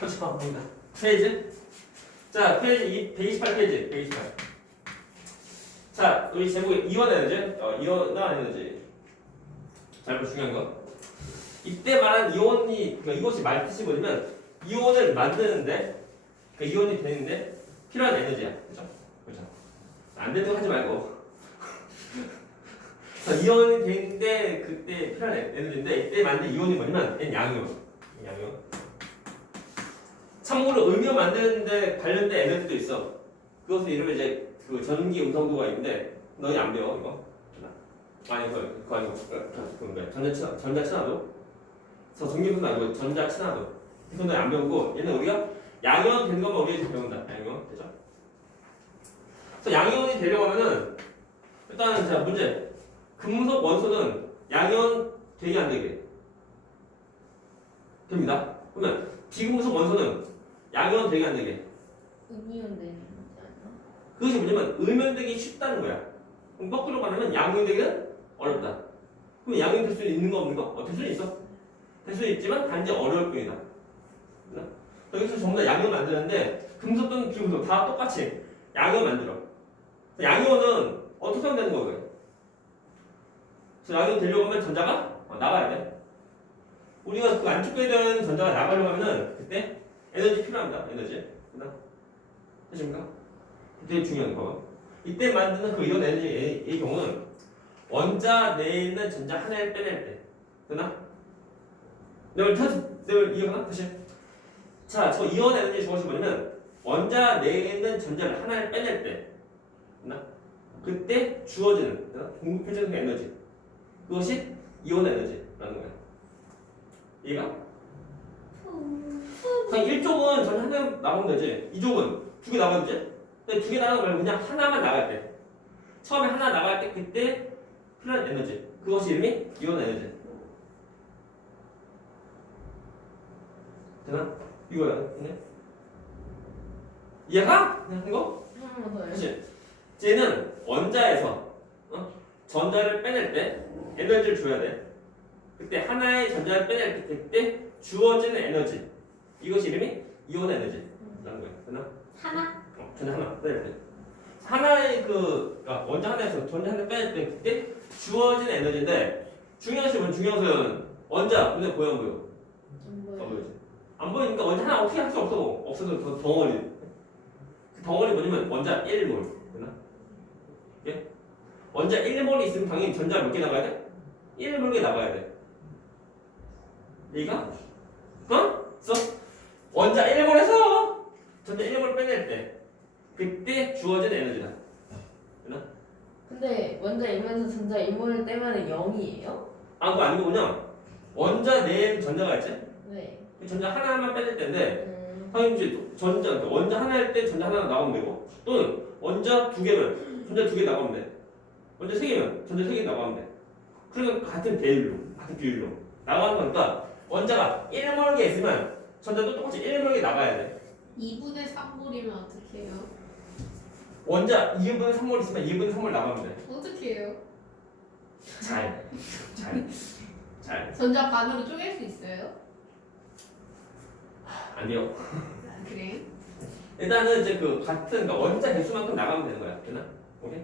봅니다. 페이지. 자, 페이지 128페이지. 128. 자, 우리 제목에 이온 에너지. 이온은 에너지. 잘 봐, 중요한 거. 이때 말한 이온이, 그러니까 이것이 말 뜻이 뭐냐면, 이온을 만드는데, 그러니까 이온이 되는데, 필요한 에너지야. 그죠? 그죠? 안 되는 거 하지 말고. 이온이 되는데, 그때 필요한 에너지인데, 이때 만든 이온이 뭐냐면, 얘는 양이온. 양이온. 참고로 음이온 만드는데 관련된 에너지도 있어. 그것을 이름을 이제 그 전기 음성도가 있는데 너희 안 배워 이거? 아니 그거 아니고 그건 전자 친화도. 그래서 전기분도 아니고 전자 친화도. 이건 너희 안 배우고 얘는 우리가 양이온 되는 것만 우리가 배운다. 양이온 되죠? 그래서 양이온이 되려고 하면은 일단은 자 문제. 금속 원소는 양이온 되게 안 되게 됩니다. 그러면 비금속 원소는 양이온 되게 안 되게. 음이온 되는 거지 않나? 그것이 뭐냐면 음이온되기 쉽다는 거야. 그럼 거꾸로 말하면 양이온 되기는 어렵다. 그럼 양이온 될 수 있는 거 없는 거? 될 수는 있어. 될 수는 있지만 단지 어려울 뿐이다. 여기서 전부 다 양이온 만드는데 금속 또는 비금속 다 똑같이 양이온 만들어. 양이온은 어떻게 하면 되는 거예요? 그래서 양이온 되려고 하면 전자가 나가야 돼. 우리가 그 안쪽에 되는 전자가 나가려고 하면은 그때 에너지 필요합니다. 에너지. 되십니까? 되게 중요한 거. 이때 만드는 그 이온 에너지의 경우는 원자 내에 있는 전자 하나를 빼낼 때. 되나? 내가 이해가나? 다시. 자, 저 이온 에너지 주어진 뭐냐면 원자 내에 있는 전자를 하나를 빼낼 때. 되나? 그때 주어지는 공급해주는 에너지. 그것이 이온 에너지라는 거야. 이해가? 그냥 1족은 전혀 하나 나가면 되지. 2족은 두 개 나가면 되지. 근데 두 개 나가면 말고 그냥 하나만 나갈 때. 처음에 하나 나갈 때 그때 필요한 에너지. 그것이 이름이 이온 에너지. 되나? 이거야. 네? 이해가? 그냥 이거? 한번 더 해. 그치? 쟤는 원자에서 전자를 빼낼 때 에너지를 줘야 돼. 그때 하나의 전자를 빼낼 때 그때 주어지는 에너지. 이것이 이름이 이온 에너지라는 거야. 되나? 하나? 전자 하나 빼낼 때. 하나의 그러니까 원자 하나에서 전자 하나 빼낼 때 그때 주어지는 에너지인데 중요한 시험은 중요한 원자 눈에 보여 안 보여? 안 안 보여. 보이지. 안 보이니까 원자 하나 어떻게 할 수 없어. 없어도 그 덩어리. 그 덩어리 뭐냐면 원자 1몰. 되나? 예? 원자 1몰이 있으면 당연히 전자 몇 개 나가야 돼? 1몰이 나가야 돼. 얘가? 그래서 원자 1몰에서 전자 1몰 빼낼 때 그때 주어진 에너지다. 되나? 근데 원자 1몰에서 전자 1몰을 떼면 0이에요? 아 그거 아니고 그냥 원자 내에 전자가 있지? 네. 전자 하나만 빼낼 때인데 당연히 전자 원자 하나일 때 전자 하나 나오면 되고 또는 원자 두 개면 전자 두 개 나가면 돼. 원자 세 개면 전자 세 개 나가면 돼. 그러니까 같은 비율로 나가는 거니까 원자가 1몰에 있으면 전자도 똑같이 1몰에 나가야 돼. 2분의 3몰이면 어떻게 해요? 원자 2분의 3몰 있으면 2분의 3몰 나가면 돼. 어떻게 해요? 잘. 전자 반으로 쪼갤 수 있어요? 안 돼요. 아, 그래? 일단은 이제 그 같은 그러니까 원자 개수만큼 나가면 되는 거야. 되나? 오케이?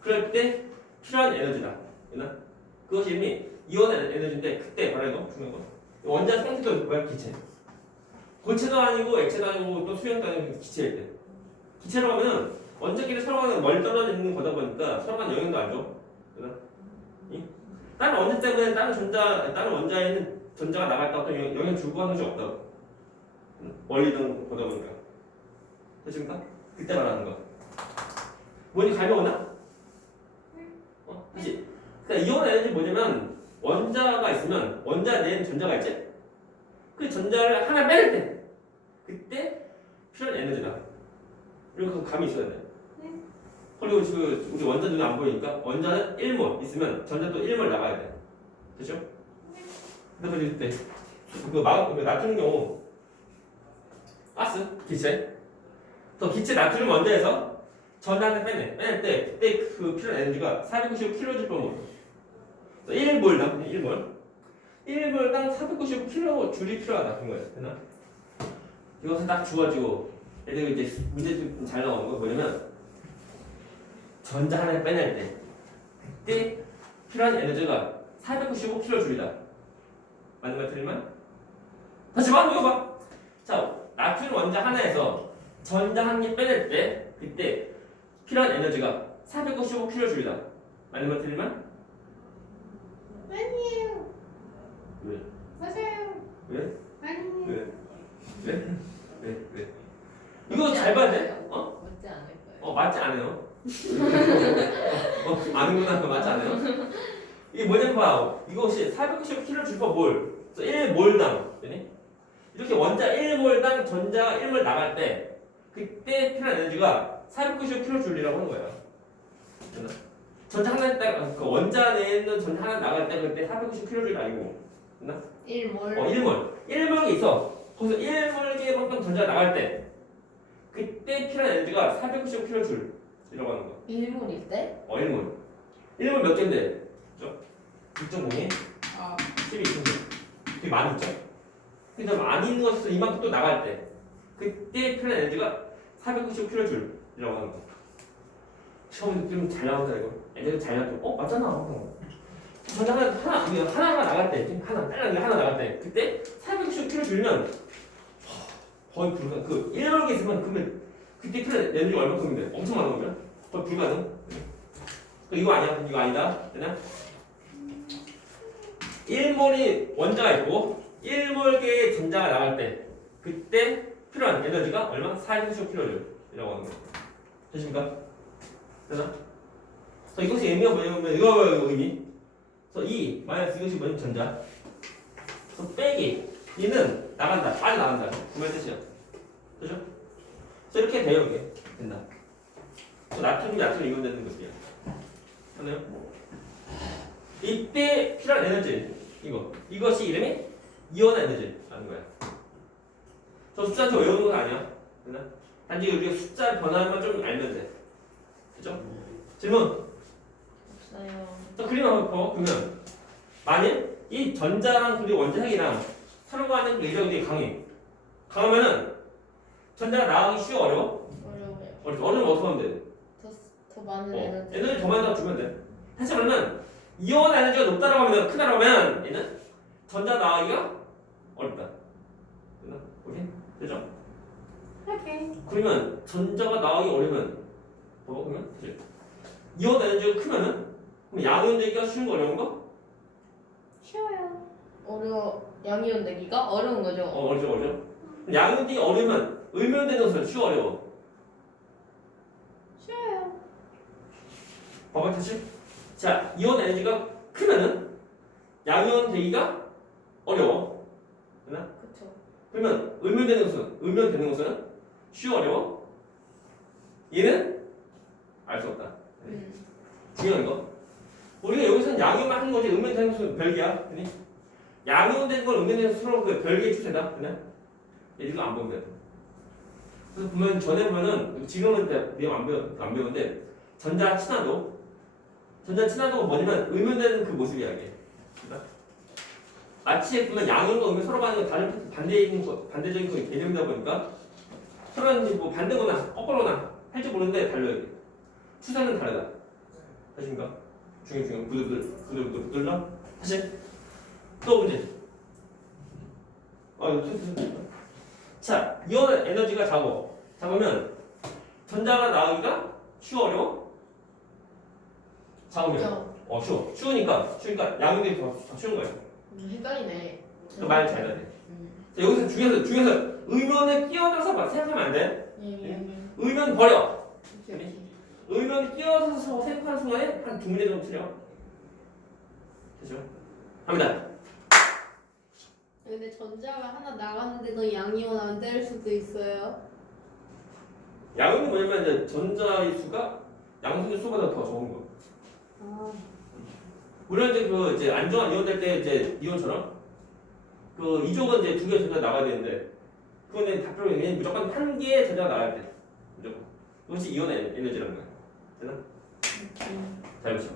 그럴 때 필요한 에너지다. 되나? 그것이 이미 이온 에너지인데 그때 바로 이거 중요한 거. 원자 상태도 뭐야? 기체. 고체도 아니고 액체도 아니고 또 수용도 아니고 기체일 때. 기체로 하면은 원자끼리 서로 간에 멀리 떨어져 있는 거다 보니까 서로 간 영향도 안 줘. 되나? 다른 원자 때문에 다른 원자에는 전자가 나갈 때 어떤 영향 주고 하는 것이 없다고. 멀리 있는 거다 보니까. 되십니까? 그때 말하는 거. 뭐니 가벼웠나? 그치? 그러니까 이온 에너지 뭐냐면 원자가 있으면 원자 내에는 전자가 있지? 그 전자를 하나 빼낼 때 그때 필요한 에너지다. 이렇게 감이 있어야 돼. 그리고 우리 원자 눈에 안 보이니까 원자는 1몰 있으면 전자도 1몰 나가야 돼. 됐죠? 그래서 이때 그 나트륨 경우 가스, 기체 또 기체 나트륨 원자에서 전자 하나 빼낼 때 그때 그 필요한 에너지가 495kJ/몰 1몰당 495kJ 줄이 필요하다 그런 거예요. 되나? 이것을 딱 주어지고 애들 이제 문제도 잘 나오는 거 뭐냐면 전자 하나를 빼낼 때 그때 필요한 에너지가 495kJ다. 맞는 말 틀리면? 다시 봐, 이거 봐. 자, 나트륨 원자 하나에서 전자 한 개 빼낼 때 그때 필요한 에너지가 495kJ다. 맞는 말 틀리면? 아니에요. 왜? 맞아요. 왜? 아니에요. 왜? 왜? 왜? 이거 잘 봐야 돼? 어? 맞지 않을까요? 맞지 않아요. 아는구나. 그거 맞지 않아요? 이게 뭐냐면 봐. 이것이 495kJ/몰. 1몰당. 이렇게 원자 1몰당 전자가 1몰 나갈 때 그때 필요한 에너지가 495kJ이라고 하는 거야. 전자 하나 딱, 그 원자 내에 있는 전자 하나 나갈 때 그때 490kJ가 아니고. 됐나? 1몰. 1몰. 1몰이 있어. 거기서 1몰계만큼 전자가 나갈 때 그때 필요한 에너지가 495kJ이라고 하는 거야. 1몰일 때? 1몰. 1몰 몇 개인데? 6.0에 아, 12.0. 되게 많이 있죠? 근데 많이 있는 것에서 이만큼 또 나갈 때 그때 필요한 에너지가 495kJ이라고 하는 거야. 시험에 좀 잘 나온다 이거. 애들 잘 나왔죠? 맞잖아. 전자 하나가 나갈 때, 빨간 게 하나 나갈 때, 그때 490kJ면 거의 불가능. 그 1몰 있으면 그러면 그때 필요한 에너지가 얼마큼인데? 엄청 많은 거면 거의 불가능. 이거 아니야? 이거 아니다? 되냐? 1몰이 원자가 있고 1몰계의 전자가 나갈 때 그때 필요한 에너지가 얼마? 495kJ이라고 하는 거예요. 되십니까? 되나? 그래서 이것이 의미가 뭐냐면 이거 봐요 의미. 그래서 이 마이너스 이것이 뭐냐면 전자. 그래서 빼기 이는 나간다. 빠져나간다. 그 말 뜻이야. 그죠? 그래서 이렇게 돼요 이게. 된다. 나트륨이 이건 되는 것이야. 하나요? 이때 필요한 에너지 이것이 이름이 이온 에너지라는 거야. 저 숫자한테 외우는 건 아니야. 됐나? 단지 우리가 숫자 변화만 좀 알면 돼. 그죠? 질문. 없어요. 자, 그림 한번 봐. 그러면 만일 이 전자랑 그리고 원자핵이랑 서로 간의 이력이 강하면은 전자가 나가기 쉬워 어려워? 어려워요. 어려우면 어떻게 하면 돼? 더 많은 에너지. 에너지 더 많이 주면 돼. 다시 말하면 이온 에너지가 높다라고 하면 크다라고 하면 얘는 전자 나가기가 어렵다. 됐나? 오케이? 되죠? 오케이. 그러면 전자가 나가기 어려우면 그러면 그치? 이온 에너지가 크면은 그럼 양이온 되기가 쉬운 거 어려운 거? 쉬워요. 양이온 되기가 어려운 거죠. 어렵죠. 양이온 되기 어려우면 음이온 되는 것은 쉬워 어려워. 쉬워요. 봐봐 다시. 자, 이온 에너지가 크면은 양이온 되기가 어려워. 됐나? 그쵸. 그러면 음이온 되는 것은 쉬워 어려워? 얘는 알 수 없다. 중요한 거. 우리가 여기서는 양이온만 하는 거지 음이온 되는 것은 별개야. 그니? 양이온 되는 건 음이온 되는 것은 서로 그 별개의 추세다. 그냥 이거 안 보면 돼. 그래서 보면 전에 보면은 지금은 내가 안 배웠는데 전자 친화도가 뭐냐면 음이온되는 그 모습이야 이게. 그러니까 마치 보면 양이온과 음이온 서로 가는 건 다른 반대적인 그 개념이다 보니까 서로는 뭐 반대거나 거꾸로나 할지 모르는데 달라요. 이게. 추세는 다르다. 하십니까? 중요 부들부들 다시 또 문제. 자, 이온 에너지가 작으면 전자가 나가기가 쉬워 어려워? 작으면 쉬우니까 양이온이 더 쉬운 거예요. 헷갈리네. 말 잘 나네. 여기서 중에서 의면에 끼어들어서 생각하면 안 돼. 의면 버려. 의면이 끼어들어서 생각하는 순간에 한 두 문제 정도 틀려. 되죠? 갑니다. 근데 전자가 하나 나갔는데도 양이온 안 될 수도 있어요. 양은 뭐냐면 이제 전자의 수가 양수의 수보다 더 적은 거. 아, 물론 이제 안정한 이온 될 때 이제 이온처럼 그 이쪽은 이제 두 개 전자 나가야 되는데 그거는 다 필요 없는 무조건 한 개의 전자가 나가야 돼. 무조건. 그것이 이온 에너지라는 거야. 되나? 잘 보시죠.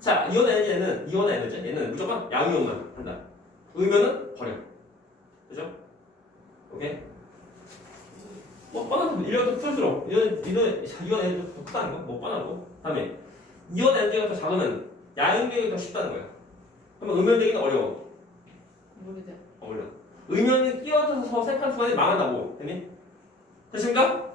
자, 이온 에너지 얘는 무조건 양이온만 한다. 의면은 버려. 그죠? 오케이? 뻔한 거 이런 더 클수록 이런 에너지가 더 크다는 거, 뭐 뻔한 거. 다음에 이온 에너지가 더 작으면 양면되기 더 쉽다는 거야. 그러면 음면되기는 어려워. 모르죠. 어려워. 음면이 끼어들어서 생산 순간에 망한다고. 됐니? 됐습니까?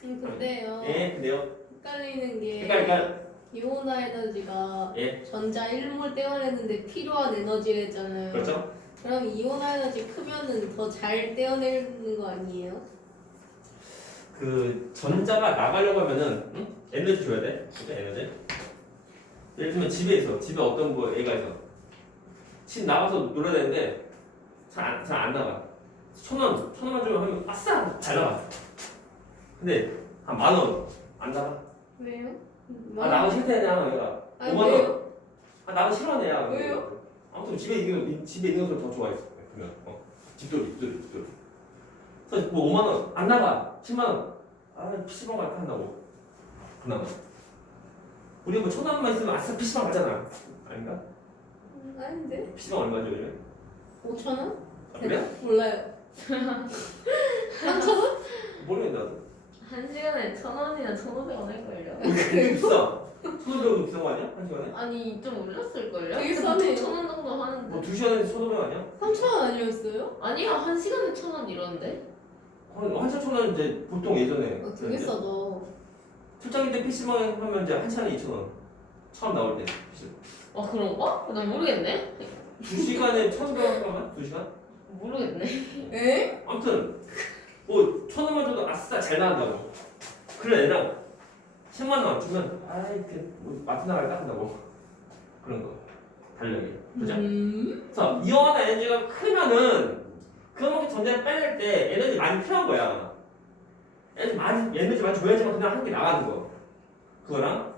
근데요. 예, 근데요. 헷갈리는 게 그러니까 이온화 에너지가 예, 전자 1몰 떼어내는데 필요한 에너지랬잖아요. 그렇죠. 그럼 이온화 에너지 크면은 더 잘 떼어내는 거 아니에요? 그 전자가 나가려고 하면은 응? 에너지 줘야 돼. 그죠? 에너지. 예를 들면 집에 어떤 뭐 애가 있어. 집 나가서 놀아야 되는데 잘 안 나가. 천 원만 주면 하면 아싸 잘 나가. 근데 한 10,000원 안 나가. 왜요? 아 나가 싫다 얘야 얘가. 아니, 5만 원. 왜요? 아 나가 싫어하네 야. 왜요? 아무튼 집에 있는 것을 더 좋아했어. 그러면 집돌이. 그래서 뭐 5만 원 안 나가. 10만 원. 아 PC방 갈까 한다고. 그나마. 우리 뭐 1,000원만 있으면 아싸 PC방 가잖아. 아닌가? 아닌데? PC방 얼마죠 요즘에? 5,000원? 아, 그래? 몰라요. 3,000원? 모르겠다 나도. 한 시간에 1,000원이나 1,500원 할걸요? 되게 비싸. 1,500원 비싼 거 아니야? 한 시간에? 아니 좀 올렸을걸요? 되게 싸네요. 1,000원 정도 하는데. 뭐 2시간에 1,500원 아니야? 3,000원 아니었어요? 아니야 한 시간에 1,000원 이러는데? 한 4,000원 이제 보통 예전에. 되게 싸다. 출장일 때 PC방 하면 이제 한 시간에 2,000원. 처음 나올 때. 아 그런가? 나 모르겠네. 2시간에 1,500원 할까만? 2시간? 모르겠네. 에? 아무튼 뭐 1,000원만 줘도 아싸 잘 나간다고. 그래 애랑 10만 원 주면 아이 뭐 마트 나갈까 한다고. 그런 거. 달력이. 그죠? 그래서 이온화 에너지가 크면은 그만큼 전자를 빼낼 때 에너지 많이 필요한 거야. 에너지 많이 줘야지만 그냥 한 개 나가는 거. 그거랑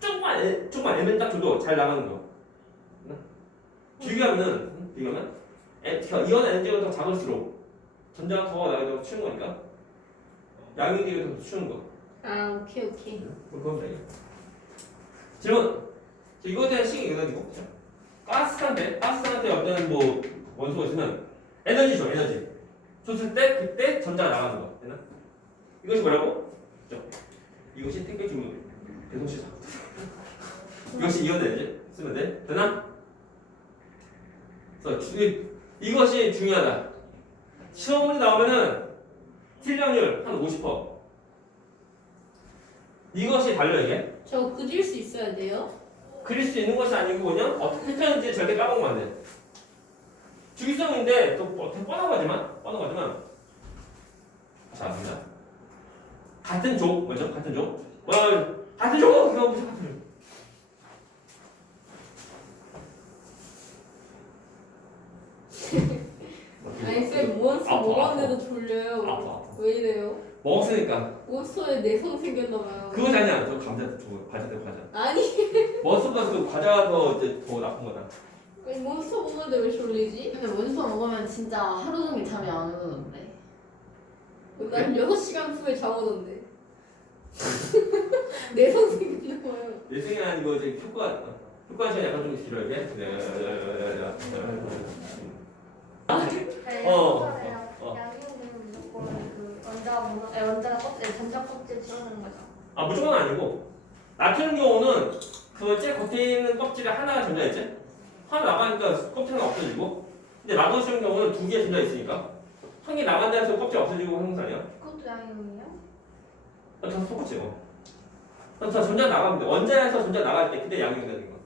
조금만 에너지 딱 줘도 잘 나가는 거. 비교하면 이온화 에너지가 더 작을수록 전자가 더 나가기 더 쉬운 거니까 양면되기가 더 쉬운 거. 아, 오케이. 뭐 그건 돼. 질문. 이거에 대한 식이 이거가지고 가스한테 어떤 뭐 원소가 있으면 에너지 줘 에너지 줬을 때 그때 전자가 나가는 거 되나? 이것이 뭐라고? 이것이 택배 주문 배송시 작 이것이 이온 에너지 쓰면 돼 되나? 그래서 이것이 중요하다. 시험문이 나오면은 틀렸률 한 50%. 이것이 달려 이게. 저 그릴 수 있어야 돼요? 그릴 수 있는 것이 아니고 그냥 어떻게 했는지 절대 까먹으면 안 돼. 주기성인데 또 뻔한 거지만 자 갑니다. 같은 족 뭐죠? 같은 족? 같은 족 그거 무슨 같은 족? 아니 쌤 몬스터 아파, 먹었는데도 졸려요. 아파. 왜 이래요? 먹었으니까 몬스터에 내성 생겼나봐요. 그거 아니야. 저 감자 저거 과자 대 과자. 아니 먹었으면 그 과자가 더 이제 더 나쁜 거다. 아니, 몬스터 먹는데 왜 졸리지? 근데 몬스터 먹으면 진짜 하루 종일 잠이 안 오는데. 난 6시간 후에 자고던데. 내성 생겼나봐요. 예승이 아니고 이제 효과 시간 약간 좀 길어요 이게. 양이오는 무조건 그 원자 껍질, 전자 껍질 들어가는 거죠. 아 무조건 아니고 나트륨 경우는 그 제일 겉에 있는 껍질에 하나가 전자 있지? 하나 나가니까 껍질은 없어지고 근데 마그네슘 경우는 2개 전자 있으니까 한 개 나간다 해서 껍질 없어지고 하는 거 아니야? 그것도 양이오예요? 다 똑같지 뭐. 그래서 전자 나가면 원자에서 전자 나갈 때 그때 양이 되는 거.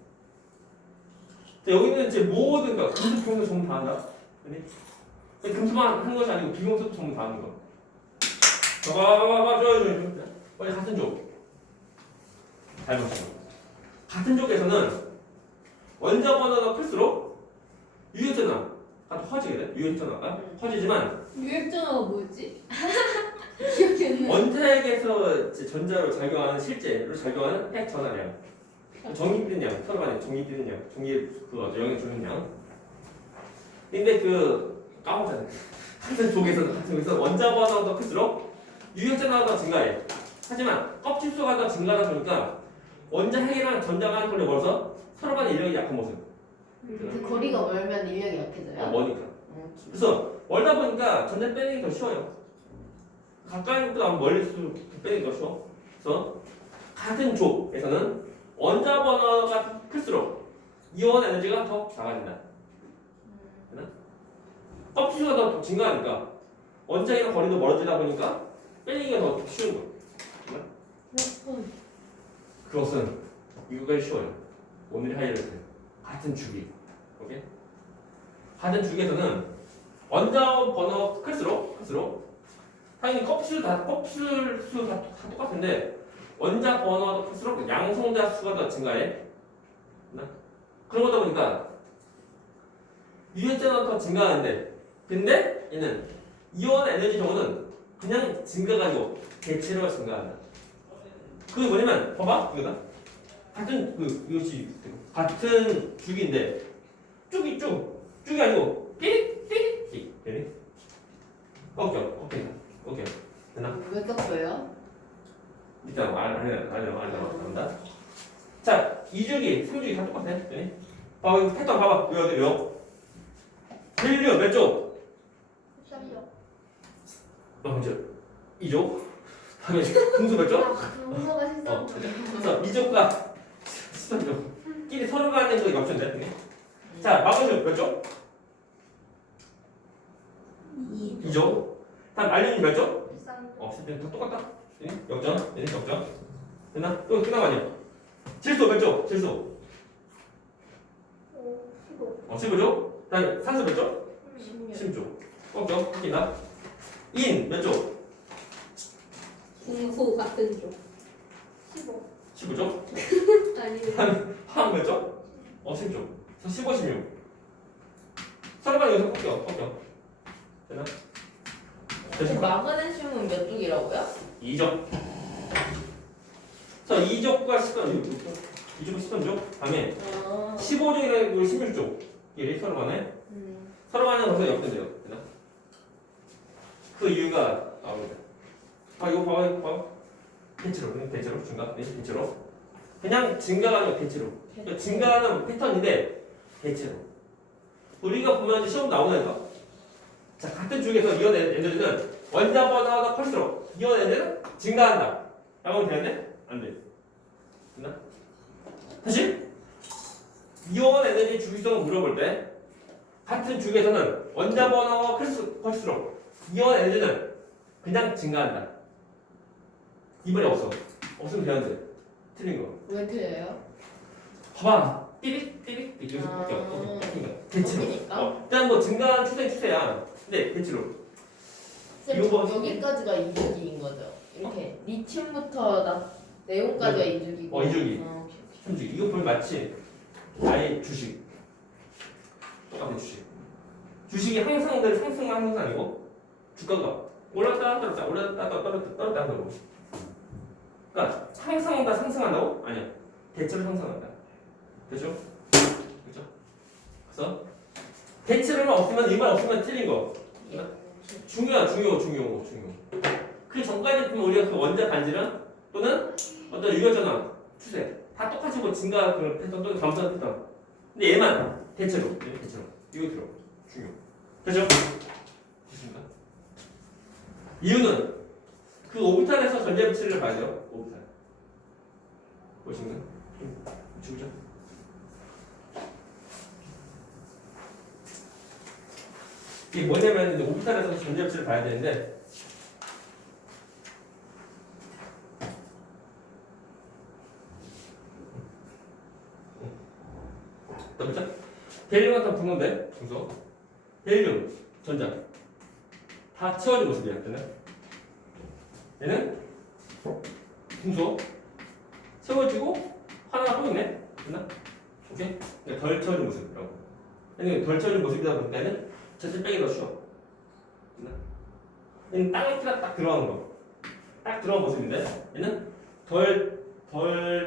여기는 이제 모든 거 금속 비공소 전부 다 한다. 근데 금속만 하는 것이 아니고 비공소도 전부 다 하는 거. 빨리 같은 쪽. 잘 보시고. 같은 쪽에서는 원자 번호가 클수록 유효전화가 더 커지게 돼. 유효전화가 커지지만 유액전화가 뭐였지? 기억이 안 나. 원자핵에서 이제 전자로 작용하는 실제로 작용하는 핵 전화량. 전기 뛰는 양, 서로 간에 전기 뛰는 양, 전기 그거 영향 주는 양. 근데 까먹잖아요. 같은 쪽에서 원자 번호가 더 클수록 유효전화가 더 증가해. 하지만 껍질수가 더 증가하다 보니까 원자 핵이랑 전자가 한 걸로 멀어서 서로 간의 인력이 약한 모습. 그 거리가 멀면 인력이 약해져요? 뭐니까. 그래서 멀다 보니까 전자 빼내기 더 쉬워요. 가까이 것보다 멀리서 빼는 게 쉬워. 그래서 같은 족에서는 원자 번호가 클수록 이온 에너지가 더 나가진다. 껍질수가 더 증가하니까 원자이랑 거리도 멀어지다 보니까 빼기가 더 쉬운 거야. 그것은 이거가 쉬워요. 오늘의 하이라이트. 같은 주기. 오케이? 같은 주기에서는 원자 번호 클수록 당연히 껍질 수 다 똑같은데 원자 번호가 클수록 양성자 수가 더 증가해. 그런 거다 보니까 유해자는 더 증가하는데 근데 얘는 이온 에너지 경우는 그냥 증가가 아니고 대체로 증가한다. 그게 뭐냐면 봐봐 이거다. 같은 이것이 같은 주기인데 쭉이 아니고 삐릭 되니? 오케이 되나? 왜 꼈어요? 일단 알다. 자 2주기 3주기 다 똑같아. 되니? 봐봐 이거 패턴 봐봐 외워. 헬륨 몇 조? 13이요. 먼저 2조. 다음에 분수 몇 조? 분모가 13조. 그래서 2조가 13조. 끼리 서로 가는 거 겹쳤네. 자 마그네슘 몇 조? 2조. 다음 알루미늄 몇 조? 13조. 10조. 다 똑같다. 역전. 얘는 역전. 됐나? 또 끝난 거 아니야? 질소 몇 조? 질소. 15. 15조. 다음 산소 몇 조? 16. 10조. 꺾여. 바뀐다. 인 몇 조? 분모 같은 조. 15. 15조. 아니네. 화학 몇 조? 10조. 15, 16. 서로가 여기서 꺾여. 됐나? 마그네슘은 몇 쪽이라고요? 2조. 자, 2조가 13조. 2조가 13조. 다음에 15조이라는 게 16조. 이게 서로 간에. 서로 간에 거기서 역전돼요. 됐나? 그 이유가 나옵니다. 이거 봐봐. 대체로. 증가. 대체로. 그냥 증가가 아니라 대체로. 그러니까 증가하는 패턴인데, 대체로. 우리가 보면 시험 나오니까. 자, 같은 쪽에서 이온 에너지는 원자 번호가 클수록 이온 에너지는 증가한다. 라고 하면 되는데? 안 돼. 됐나? 다시? 이온 에너지 주기성을 물어볼 때, 같은 주기에서는 원자 번호가 클수록 이온 에너지는 그냥 증가한다. 이 말이 없어. 없으면 되는데. 틀린 거. 왜 틀려요? 봐봐. 삐릭 이렇게 바뀌어. 대체로. 거기니까? 일단 뭐 증가한 추세야. 근데 대체로. 쌤, 이거 여기까지가 2주기인 거죠? 이렇게 리튬부터 네온까지가 2주기고 2주기. 오케이. 3주기. 이거 보면 마치 나의 주식. 똑같은 주식. 주식이 항상 상승하는 건 아니고 주가가 올랐다 떨었다 한다고. 그러니까 항상 상승한다고? 아니야. 대체로 상승한다. 되죠? 그죠? 그래서 대체로만 없으면 이말 없으면 틀린 거. 중요. 그 전까지 보면 우리가 그 원자 반지름 또는 어떤 유혈전환 추세 다 똑같이 뭐 증가 그런 패턴 또는 감소하는 패턴. 근데 얘만 대체로. 이거 들어. 중요. 되죠? 됐습니까? 이유는 그 오비탈에서 전자 배치를 봐야 돼요. 오비탈. 보시면 주죠. 이게 뭐냐면 이제 오비탈에서 전자 배치를 봐야 되는데 보자. 헬륨 같은 분모인데 중소 헬륨 전자 다 채워진 모습이야. 얘는 중소 채워지고 하나가 또 있네. 됐나? 오케이? 그러니까 덜 채워진 모습이라고. 얘는 덜 채워진 모습이다 보니까 얘는 전체 빼기 더 쉬워. 됐나? 얘는 땅에가 딱 들어가는 거. 딱 들어간 모습인데 얘는 덜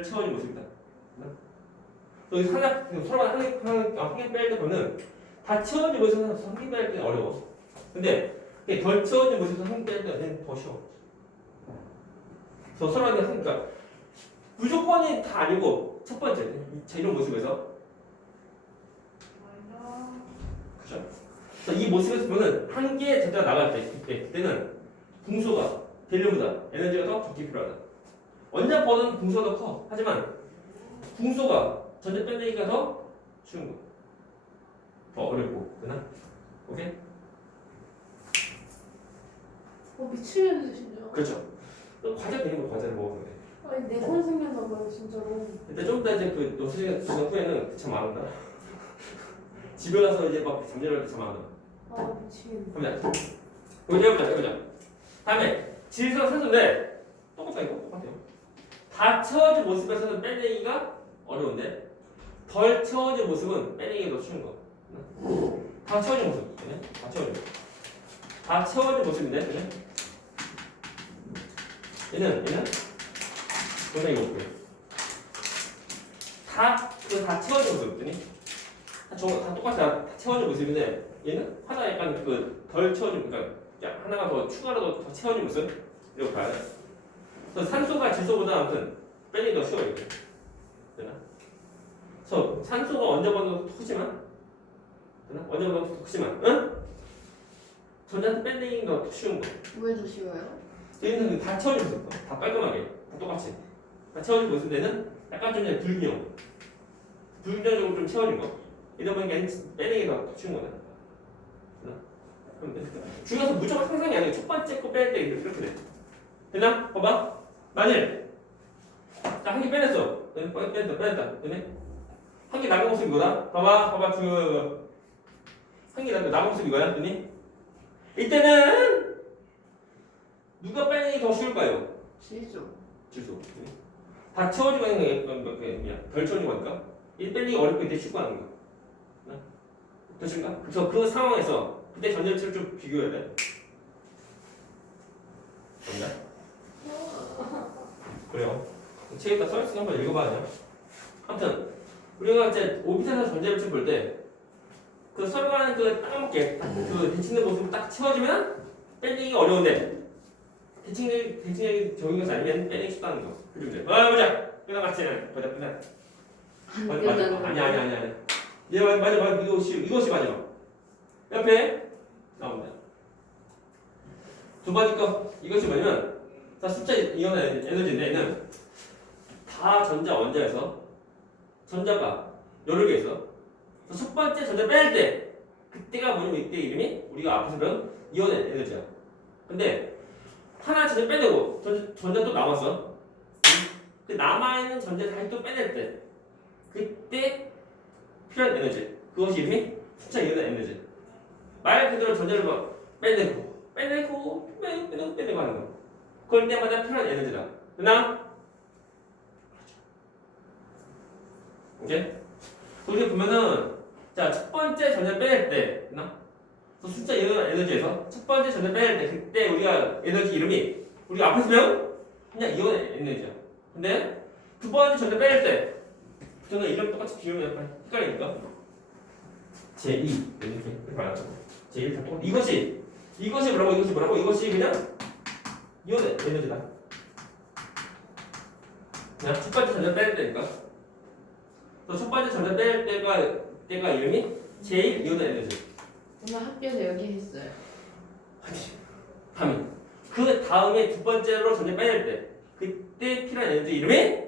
채워진 모습이다. 됐나? 여기 서로 한개 뺄 때 보면 다 채워진 모습에서 한 개 뺄 때 어려워. 근데 덜 채워진 모습에서 한 개 뺄 때는 더 쉬워. 그래서 서로 한개 하니까 무조건이 다 아니고 첫 번째 이런 모습에서 그죠? 이 모습에서 보면 한 개의 전자가 나갈 때 그때는 궁소가 헬륨보다 에너지가 더 적게 필요하다. 원자 번은 궁소가 더 커. 하지만 궁소가 전자 뺀내기가 더 쉬운 거. 더 어렵고, 되나? 오케이? 미치겠네 진짜. 그렇죠. 또 과자 되는 거 과자를 먹으면 돼. 아니 내손 생겨서 그래 진짜로. 근데 좀 이따 이제 그 노트지 지난 후에는 참 안 한다. 집에 가서 이제 막 잠자리할 때 참 안 한다. 아 미치겠네. 갑니다. 이거 해보자. 다음에 질소 산소인데 똑같다 이거 똑같아요. 다 채워진 모습에서는 빼내기가 어려운데 덜 채워진 모습은 빼내기가 더 쉬운 거. 다 채워진 모습, 그냥 다 채워진 모습인데, 그냥 얘는 뭔가 이거 볼게요. 다 채워진 모습, 그니 다 똑같이 다 채워진 모습인데 얘는 하나 약간 그 덜 채워진, 그러니까 하나가 더 추가로 더 채워진 모습 이렇게 봐야 돼. 그래서 산소가 질소보다 아무튼 빼내기 더 쉬워요. 이렇게. 되나? 그래서 산소가 원자번호도 크지만, 되나? 원자번호도 크지만, 응? 전자한테 빼내기가 더 쉬운 거. 왜 주시워요? 얘는 다 채워진 모습, 다 깔끔하게, 다 똑같이 다 채워진 모습인데는 약간 좀 불균형적으로 좀 채워진 거. 이러다 보니까 빼내기가 더 쉬운 거다. 중요해서 무조건 상상이 아니고 첫 번째 거 뺄 때 이렇게 돼. 됐나? 봐봐. 만일 한 개 빼냈어. 빼냈다. 됐네? 한 개 남은 모습이 뭐다? 봐봐. 한 개 남은 모습이 이거야. 됐니? 이때는 누가 빼내기 더 쉬울까요? 질소. 질소. 다 채워지고 있는 게 덜 채워지고 하니까 이 빼내기 어렵고 이때 쉽고 하는 거. 됐습니까? 그래서 그 상황에서 그때 전자체를 좀 비교해야 돼. 맞나? 그래요. 책에다 써있으니 한번 읽어봐. 그냥. 아무튼 우리가 이제 오비탈에서 전자체를 볼 때 그 설명하는 그 딱 맞게 그 대칭된 모습을 딱 채워지면 빼내기 어려운데 대칭력이 적은 것이 아니면 빼내기 쉽다는 거. 그리고 이제 보자. 끝나갔지? 보자. 아니야. 얘 맞아. 이것이 마지막. 옆에 나옵니다. 두 번째 거 이것이 뭐냐면 자 숫자 이온 에너지인데 얘는 다 전자 원자에서 전자가 여러 개 있어. 첫 번째 전자 뺄 때 그때가 뭐냐면 이때 이름이 우리가 앞에서 배운 이온 에너지야. 근데 하나 전자 빼내고 전자 또 남았어. 그 남아있는 전자 다시 또 빼낼 때 그때 필요한 에너지 그것이 이름이 숫자 이온 에너지. 말 그대로 전자를 막 빼내고 하는 거. 그럴 때마다 필요한 에너지다. 됐나? 오케이? 우리 보면은 자 첫 번째 전자 빼낼 때, 됐나? 숫자 이온 에너지에서 첫 번째 전자 빼낼 때 그때 우리가 에너지 이름이 우리가 앞에서 배운 그냥 이온 에너지야. 근데 두 번째 전자 빼낼 때 저는 이름 똑같이 비우면 약간 헷갈리니까 제2 이렇게 말하죠. 제1 잡고 이것이 뭐라고? 이것이 그냥 이온 에너지다. 그냥 첫 번째 전자 뺄 때니까. 또 첫 번째 전자 뺄 때가 이름이 제1 이온 에너지. 오늘 학교에서 여기 했어요. 다음에 그 다음에 두 번째로 전자 빼낼 때 그때 필요한 에너지 이름이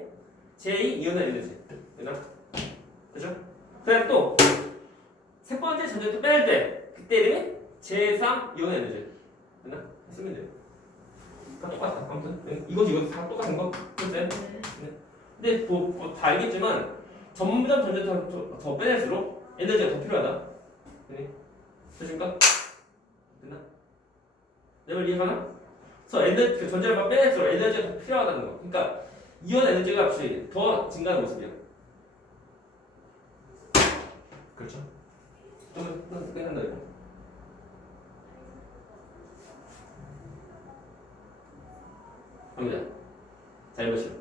제2 이온 에너지. 되나? 그죠? 그다음 또 세 번째 전자 또 뺄 때 그때 이름이 제3 이온 에너지. 됐나? 쓰면 돼요. 다 똑같아. 아무튼 이거 다 똑같은 거. 글쎄. 근데 다 알겠지만 전부 다 전자 더 빼낼수록 에너지가 더 필요하다. 됐습니까? 됐나? 내 말 이해가나? 그래서 그 전자를 막 빼낼수록 에너지가 더 필요하다는 거. 그러니까 이온 에너지가 값이 더 증가하는 모습이야. 그렇죠? 또 끝난다 이거. 갑니다. 잘 보시오.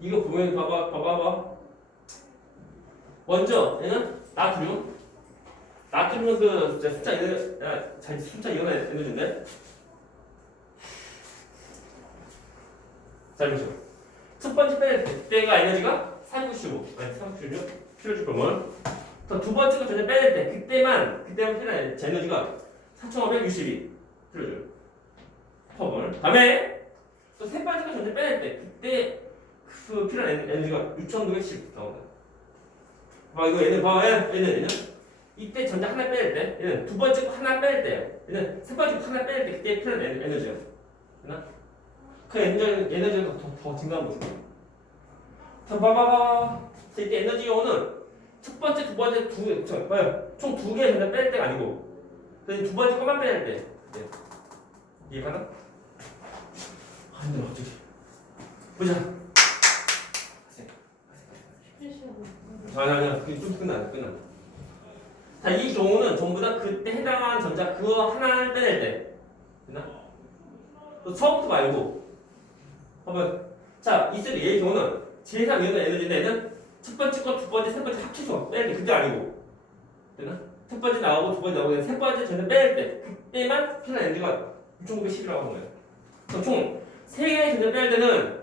이거 보면 봐봐. 먼저 얘는 나트륨은 그 숫자 이온 에너지인데. 잘 보시오. 첫 번째 뺄 때가 에너지가 396 킬로주mol을. 두 번째가 전자 빼낼 때 그때만 필요한 에너지가 4,562 킬로줄. 펌을. 다음에 또 세 번째가 전자 빼낼 때 그때 그 필요한 에너지가 6,910 나온다. 봐 이거 얘는 봐 얘는 이때 전자 하나 빼낼 때 얘는 두 번째 거 하나 빼낼 때 얘는 세 번째 거 하나 빼낼 때 그때 필요한 에너지가 되나? 그 에너지가 더 증가한 거죠. 자 봐봐봐. 이때 에너지 요는 첫 번째, 두 번째 총 두 개 전자 뺄 때가 아니고 두 번째 것만 빼낼 때 그때 이해가나? 아 힘들어 갑자기. 보자. 아니야 그게 좀 끝나. 자, 이 경우는 전부 다 그때 해당한 전자 그거 하나를 빼낼 때 됐나? 또 처음부터 말고 한번 자 있을 얘의 경우는 제3 이온의 에너지인데 얘는 첫 번째 거, 두 번째, 세 번째 합쳐서 빼낼 때 그때 아니고 됐나? 첫 번째 나오고 두 번째 나오고 세 번째 전자 빼낼 때 그때만 필요한 에너지가 6,910이라고 하는 거예요. 그럼 총 3개의 전자 빼낼 때는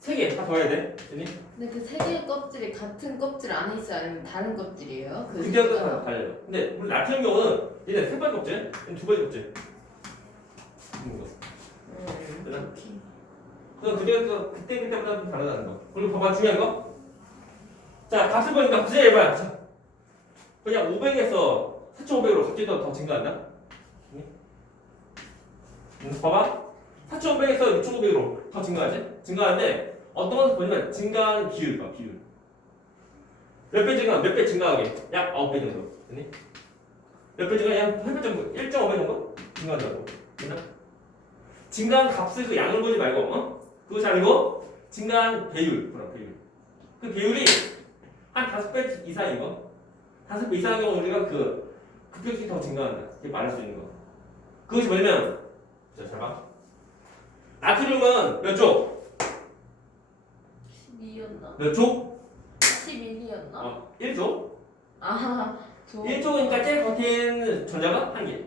3개 다 더해야 돼. 됐니? 근데 그 세 개의 껍질이 같은 껍질 안에 있어요? 아니면 다른 껍질이에요? 그 그게 숫자가? 다 달라요. 근데 우리 나트륨 경우는 얘는 세 번째 껍질, 얘는 두 번째 껍질. 되나? 오케이. 그럼 그때마다 좀 다르다는 거. 그리고 봐봐 중요한 거. 자 값을 보니까 부재 해봐요. 자, 그냥 500에서 4,500으로 갑자기 더 증가한다. 봐봐. 4,500에서 6,500으로 더 증가하지? 증가하는데 어떤 것을 보냐면 증가하는 비율 봐 비율. 몇 배 증가하게? 약 9배 정도. 됐니? 몇 배 증가? 약 8배 정도. 1.5배 정도 증가한다고. 됐나? 증가한 값을 그 양을 보지 말고 그것이 아니고 증가한 배율 뭐라 배율. 그 배율이 한 5배 이상인 거. 5배 이상인 경우 우리가 그 급격히 더 증가한다. 이렇게 말할 수 있는 거. 그것이 뭐냐면 자, 잘 봐. 나트륨은 몇 쪽? 12였나? 몇 쪽? 11이었나? 1쪽. 아, 1쪽이니까 제일 겉에 전자가 한 개.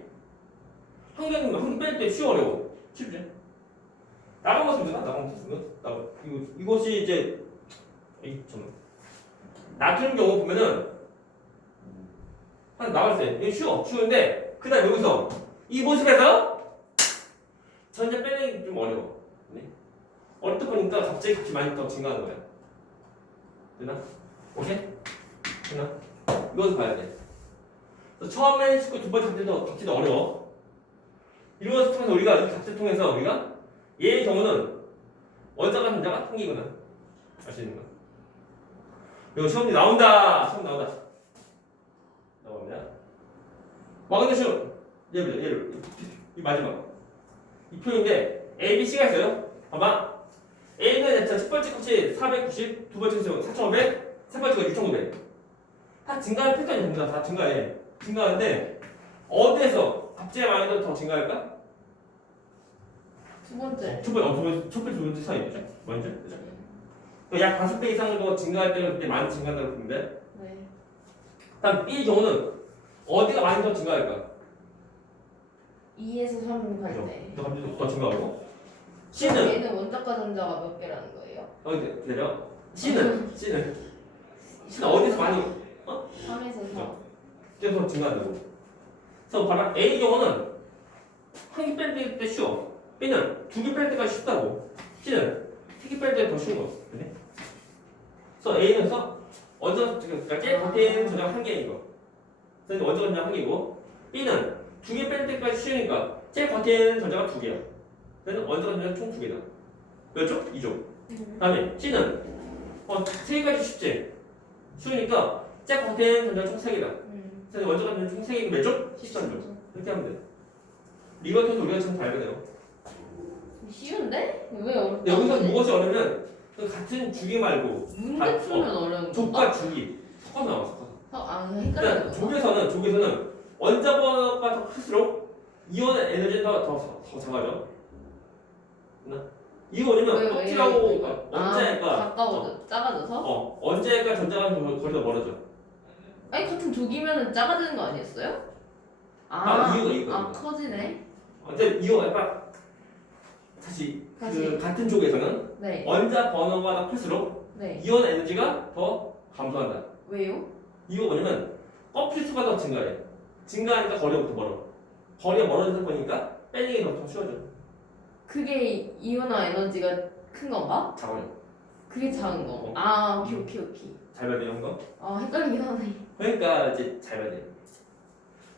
한 개는 한 개 뺄 때 쉬워 어려워. 쉽지? 나간 것은 누가? 나간 것은 나가. 이것이 이제 잠깐. 나트륨 경우 보면은 한 나갈 때 이게 쉬운데 그다음 여기서 이 모습에서 전자 빼내기 좀 어려워. 네? 어렵다 보니까 갑자기 그렇게 많이 더 증가하는 거야. 되나? 오케이? 되나? 이것을 봐야 돼. 처음에 쉽고 두 번째 값이 더 어려워. 이런 것을 통해서 우리가 이 값을 통해서 우리가 얘의 경우는 원자가 전자가 생기거나 알 수 있는 거야. 이거 시험 나온다. 나옵니다. 근데 시험 얘를 이 마지막 이 표인데 A, B, C가 있어요. 봐봐. A는 첫 번째 값이 490, 두 번째 값이 4,500, 세 번째 값이 6,500. 다 증가하는 패턴이 됩니다. 다 증가해. 증가하는데 어디에서 갑자기 많이 더 증가할까? 두 번째. 첫 번째 사이죠. 먼저. 그죠? 약 5배 이상 정도 증가할 때는 그때 많이 증가한다고 보는데. 네. 다음 B 경우는 어디가 많이 더 증가할까? 2에서 3 갈 때. 더 갑자기 더 증가하고. C는 C는 얘는 원자과 전자가 몇 개라는 거예요? 기다려. C는 어디서 많이 3에서 4. 계속 증가한다고. 그래서 봐라 A 경우는 한 개 뺄 때 쉬워. B는 두 개 뺄 때가 쉽다고. C는 세 개 뺄 때 더 쉬운 거. 그래? 그래서 A는 원자 그러니까 제일 겉에 있는 전자가 한 개인 거. 그래서 원자 전자 한 개고 B는 두 개 뺄 때까지 쉬우니까 제일 겉에 있는 전자가 두 개야. 그래서 원자 전자는 총 두 개다. 몇 쪽? 2쪽. 다음에 C는 세 개까지 쉽지. 쉬우니까 제일 겉에 있는 전자가 총 세 개다. 그래서 원자 전자는 총 세 개면 몇 쪽? 13쪽. 이렇게 하면 돼. 이것도 우리가 지금 잘 알거든요. 쉬운데? 왜 어렵다? 여기서 무엇이 어려면 그 같은 주기 말고 문제 풀면 어려운 족과 건가? 주기 섞어서 나와 섞어서. 헷갈리는 그러니까 건가? 족에서는 원자 번호가 더 클수록 이온의 에너지가 더 작아져. 이거 뭐냐면 껍질하고 원자가 가까워져 작아져서? 원자가 전자가 거리가 멀어져. 아니 같은 독이면은 작아지는 거 아니었어요? 이거. 커지네. 근데 이거 약간 다시 그 같은 쪽에서는 네. 원자 번호가 더 클수록 네. 이온 에너지가 더 감소한다. 왜요? 이거 뭐냐면 껍질 수가 더 증가해. 증가하니까 거리가 더 멀어. 거리가 멀어지다 보니까 빼내기 더 쉬워져. 그게 이온화 에너지가 큰 건가? 작아요. 그게 작은 거. 아, 오케이. 잘 봐야 돼요, 이거. 아, 헷갈리긴 하네. 그러니까 이제 잘 봐야 돼.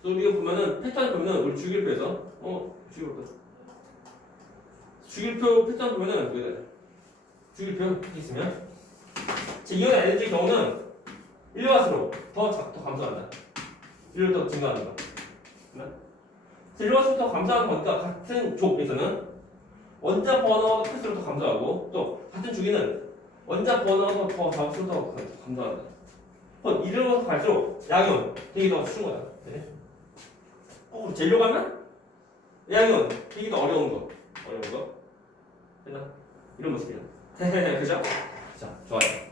또 우리가 보면은 패턴 보면은 우리 주기표에서 주기표 패턴 보면은 주기표 있으면 제 이온 에너지 경우는 일과수로 더 감소한다. 일로 더 증가하는 거. 일과수로 더 감소하는 거니까 같은 족에서는 원자 번호 클수록 더 감소하고 또 같은 주기는 원자 번호가 더 작을수록 더 감소한다. 이리로 갈수록 양이온 되게 더 쉬운 거야. 네? 꼭 재료 가면 양이온 되게 더 어려운 거. 됐나? 이런 모습이야. 그죠? 자, 좋아요.